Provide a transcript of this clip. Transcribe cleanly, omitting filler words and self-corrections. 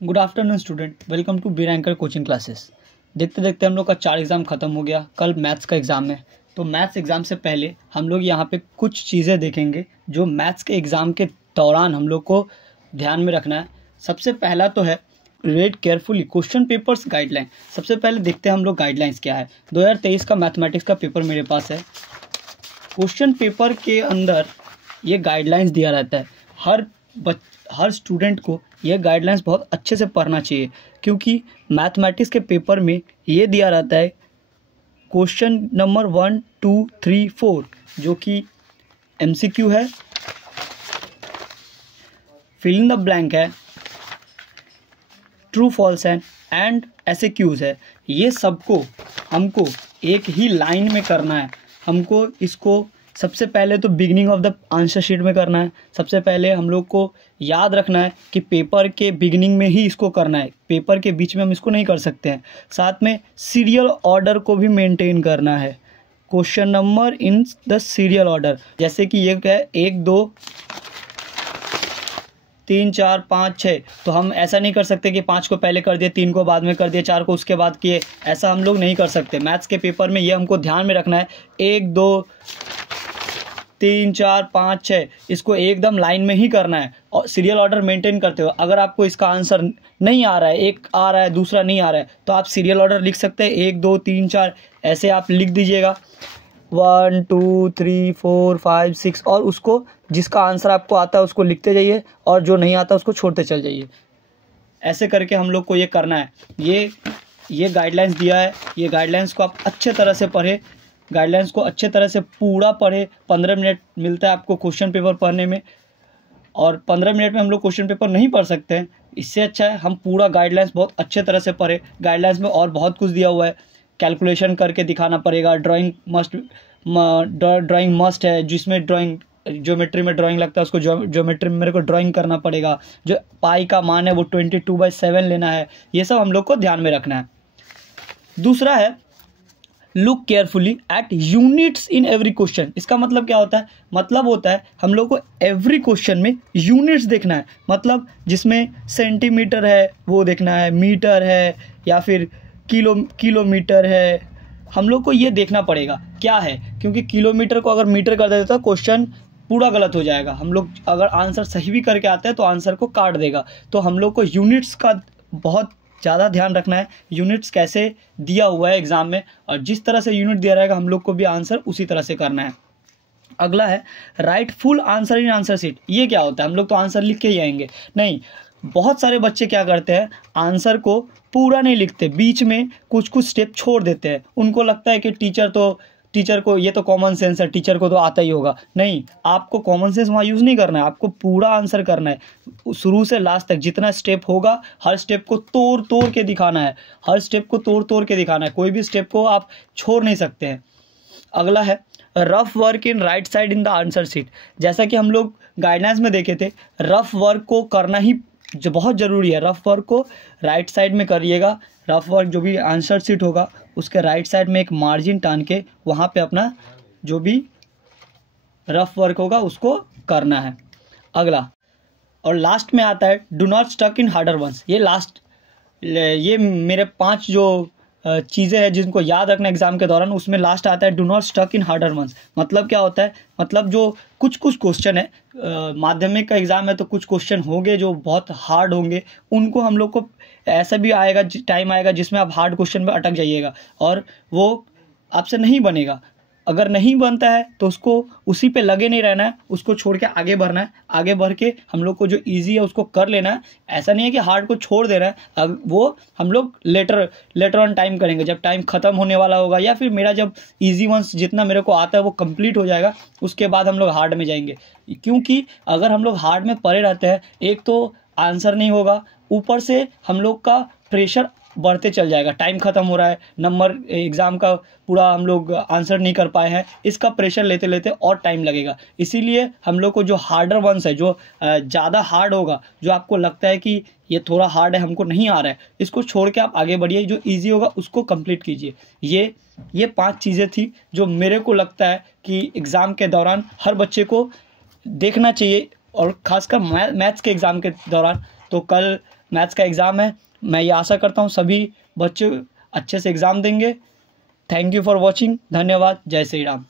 Good afternoon student, welcome to B ranker coaching classes. देखते देखते हम लोग का 4 एग्ज़ाम ख़त्म हो गया। कल मैथ्स का एग्ज़ाम है, तो मैथ्स एग्ज़ाम से पहले हम लोग यहाँ पे कुछ चीज़ें देखेंगे जो मैथ्स के एग्ज़ाम के दौरान हम लोग को ध्यान में रखना है। सबसे पहला तो है read carefully question papers guideline. सबसे पहले देखते हैं हम लोग गाइडलाइंस क्या है। 2023 का मैथमेटिक्स का पेपर मेरे पास है। क्वेश्चन पेपर के अंदर ये गाइडलाइंस दिया रहता है। हर स्टूडेंट को ये गाइडलाइंस बहुत अच्छे से पढ़ना चाहिए, क्योंकि मैथमेटिक्स के पेपर में ये दिया रहता है क्वेश्चन नंबर 1, 2, 3, 4 जो कि एमसीक्यू है, फिल इन द ब्लैंक है, ट्रू फॉल्स है एंड एसक्यूज है। ये सबको हमको एक ही लाइन में करना है। हमको इसको सबसे पहले तो beginning of the answer sheet में करना है। सबसे पहले हम लोग को याद रखना है कि पेपर के बिगिनिंग में ही इसको करना है, पेपर के बीच में हम इसको नहीं कर सकते हैं। साथ में सीरियल ऑर्डर को भी मेंटेन करना है, question number in the serial order. जैसे कि ये क्या है, 1, 2, 3, 4, 5, 6, तो हम ऐसा नहीं कर सकते कि 5 को पहले कर दिए, 3 को बाद में कर दिए, 4 को उसके बाद किए। ऐसा हम लोग नहीं कर सकते। मैथ्स के पेपर में ये हमको ध्यान में रखना है। 1, 2, 3, 4, 5, 6 इसको एकदम लाइन में ही करना है और सीरियल ऑर्डर मेंटेन करते हुए। अगर आपको इसका आंसर नहीं आ रहा है, एक आ रहा है दूसरा नहीं आ रहा है, तो आप सीरियल ऑर्डर लिख सकते हैं। 1, 2, 3, 4 ऐसे आप लिख दीजिएगा, 1, 2, 3, 4, 5, 6, और उसको जिसका आंसर आपको आता है उसको लिखते जाइए और जो नहीं आता उसको छोड़ते चल जाइए। ऐसे करके हम लोग को ये करना है। ये गाइडलाइंस दिया है। ये गाइडलाइंस को आप अच्छे तरह से पढ़ें, गाइडलाइंस को अच्छे तरह से पूरा पढ़े। 15 मिनट मिलता है आपको क्वेश्चन पेपर पढ़ने में, और 15 मिनट में हम लोग क्वेश्चन पेपर नहीं पढ़ सकते हैं। इससे अच्छा है हम पूरा गाइडलाइंस बहुत अच्छे तरह से पढ़े। गाइडलाइंस में और बहुत कुछ दिया हुआ है। कैलकुलेशन करके दिखाना पड़ेगा, ड्राइंग मस्ट है, जिसमें ड्राइंग ज्योमेट्री में ड्राइंग लगता है उसको ज्योमेट्री में मेरे को ड्राइंग करना पड़ेगा। जो पाई का मान है वो 22/7 लेना है। ये सब हम लोग को ध्यान में रखना है। दूसरा है look carefully at units in every question. इसका मतलब क्या होता है? मतलब होता है हम लोग को एवरी क्वेश्चन में यूनिट्स देखना है। मतलब जिसमें सेंटीमीटर है वो देखना है, मीटर है या फिर किलोमीटर है। हम लोग को ये देखना पड़ेगा क्या है, क्योंकि किलोमीटर को अगर मीटर कर देते तो क्वेश्चन पूरा गलत हो जाएगा। हम लोग अगर आंसर सही भी करके आते हैं तो आंसर को काट देगा। तो हम लोग को यूनिट्स का बहुत ज़्यादा ध्यान रखना है। यूनिट्स कैसे दिया हुआ है एग्ज़ाम में, और जिस तरह से यूनिट दिया रहेगा हम लोग को भी आंसर उसी तरह से करना है। अगला है right full answer in answer sheet. ये क्या होता है? हम लोग तो आंसर लिख के ही आएंगे नहीं। बहुत सारे बच्चे क्या करते हैं, आंसर को पूरा नहीं लिखते, बीच में कुछ कुछ स्टेप छोड़ देते हैं। उनको लगता है कि टीचर को ये तो कॉमन सेंस है, टीचर को तो आता ही होगा। नहीं, आपको कॉमन सेंस वहाँ यूज़ नहीं करना है, आपको पूरा आंसर करना है शुरू से लास्ट तक। जितना स्टेप होगा हर स्टेप को तोड़ तोड़ के दिखाना है, हर स्टेप को तोड़ तोड़ के दिखाना है। कोई भी स्टेप को आप छोड़ नहीं सकते हैं। अगला है rough work in right side in the answer sheet. जैसा कि हम लोग गाइडलाइंस में देखे थे, रफ वर्क को करना ही जो बहुत ज़रूरी है। रफ वर्क को राइट साइड में करिएगा। रफ वर्क जो भी आंसर शीट होगा उसके राइट साइड में एक मार्जिन टान के वहाँ पे अपना जो भी रफ वर्क होगा उसको करना है। अगला और लास्ट में आता है do not stuck in harder ones. ये मेरे 5 जो चीज़ें हैं जिनको याद रखना एग्जाम के दौरान, उसमें लास्ट आता है do not stuck in harder ones. मतलब क्या होता है? मतलब जो कुछ क्वेश्चन है, माध्यमिक का एग्ज़ाम है तो कुछ क्वेश्चन होंगे जो बहुत हार्ड होंगे। उनको हम लोग को ऐसा भी आएगा, टाइम आएगा जिसमें आप हार्ड क्वेश्चन में अटक जाइएगा और वो आपसे नहीं बनेगा। अगर नहीं बनता है तो उसको उसी पे लगे नहीं रहना है, उसको छोड़ के आगे बढ़ना है। आगे बढ़ के हम लोग को जो इजी है उसको कर लेना है। ऐसा नहीं है कि हार्ड को छोड़ देना है। अब वो हम लोग लेटर ऑन टाइम करेंगे, जब टाइम ख़त्म होने वाला होगा, या फिर मेरा जब इजी वंस जितना मेरे को आता है वो कंप्लीट हो जाएगा, उसके बाद हम लोग हार्ड में जाएंगे। क्योंकि अगर हम लोग हार्ड में पड़े रहते हैं, एक तो आंसर नहीं होगा, ऊपर से हम लोग का प्रेशर बढ़ते चल जाएगा। टाइम खत्म हो रहा है, नंबर एग्ज़ाम का पूरा हम लोग आंसर नहीं कर पाए हैं, इसका प्रेशर लेते लेते और टाइम लगेगा। इसीलिए हम लोग को जो हार्डर वंस है, जो ज़्यादा हार्ड होगा, जो आपको लगता है कि ये थोड़ा हार्ड है, हमको नहीं आ रहा है, इसको छोड़ के आप आगे बढ़िए। जो ईजी होगा उसको कंप्लीट कीजिए। ये 5 चीज़ें थी जो मेरे को लगता है कि एग्ज़ाम के दौरान हर बच्चे को देखना चाहिए, और ख़ासकर मैथ्स के एग्ज़ाम के दौरान। तो कल मैथ्स का एग्ज़ाम है। मैं ये आशा करता हूँ सभी बच्चे अच्छे से एग्ज़ाम देंगे। Thank you for watching. धन्यवाद। जय श्री राम।